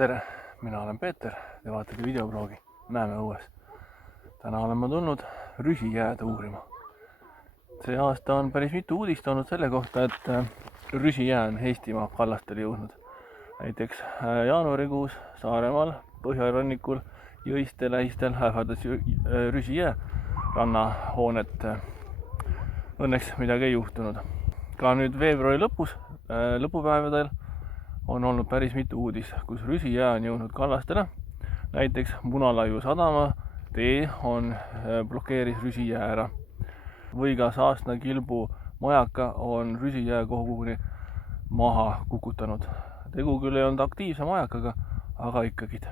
tere, mina olen Peeter, te vaatate videobloogi Näeme õues. Täna olen ma tulnud rüsijääd uurima. See aasta on päris mitu uudist olnud selle kohta, et rüsijää on Eestimaa kallastele jõudnud. Näiteks jaanuarikuus Saaremaal, põhjarannikul, Jõiste lähistel ähvardas rüsijää rannahoonet. Õnneks midagi ei juhtunud. Ka nüüd veebruari lõpus, lõpupäevadel on olnud päris mitu uudist, kus rüsijää on jõudnud kallastele. Näiteks Munalaiu sadama tee on blokeeris rüsijää ära. Või ka Saasna Kilbu majaka on rüsijää koguni maha kukutanud. Tegu küll ei olnud aktiivse majakaga, aga ikkagid.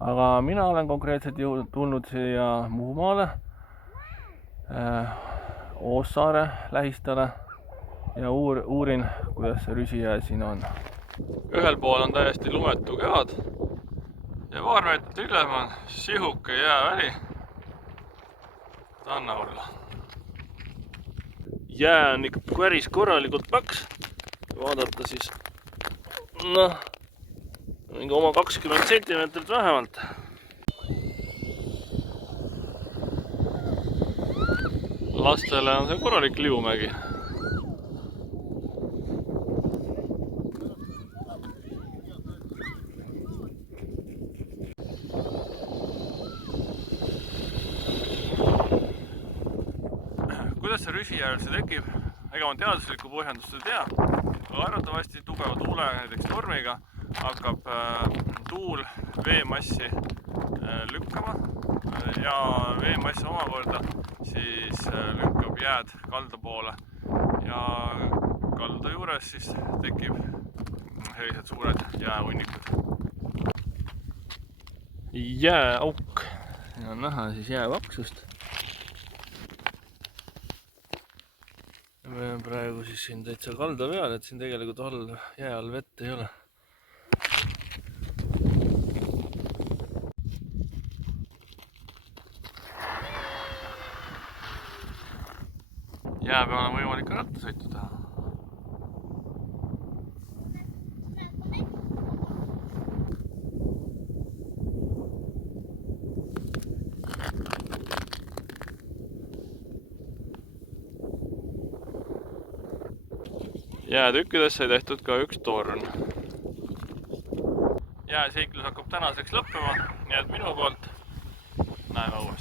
Aga mina olen konkreetselt tulnud siia Muhumaale, Oossaare lähistale ja uurin, kuidas see rüsijää siin on. Ühel pool on täiesti lumetu kevad ja paar meetrit ülem on sihuke jääväli. Anna olla. Jää on ikka päris korralikult paks. Vaadata siis, mingi oma 20 sentimeetrit vähemalt. Lastele on see korralik liumägi. Kuidas see rüsijää üldse tekib? Ega ma teaduslikku põhjendust ei tea, aga arvatavasti tugeva tuule, näiteks tormiga, hakkab tuul veemassi lükkama ja veemass omakorda siis lükkab jääd kalda poole ja kalda juures siis tekib sellised suured jäähunnikud. Jääauk. Siin on näha siis jäävaksust. Me olen praegu siis siin täitsa kalda peal, et siin tegelikult jää all vett ei ole. Jää peal on võimalik ka rattasõitu teha. Jäätükkidesse sai tehtud ka üks torn. Jääseiklus hakkab tänaseks lõppema, nii et minu poolt näeme õues.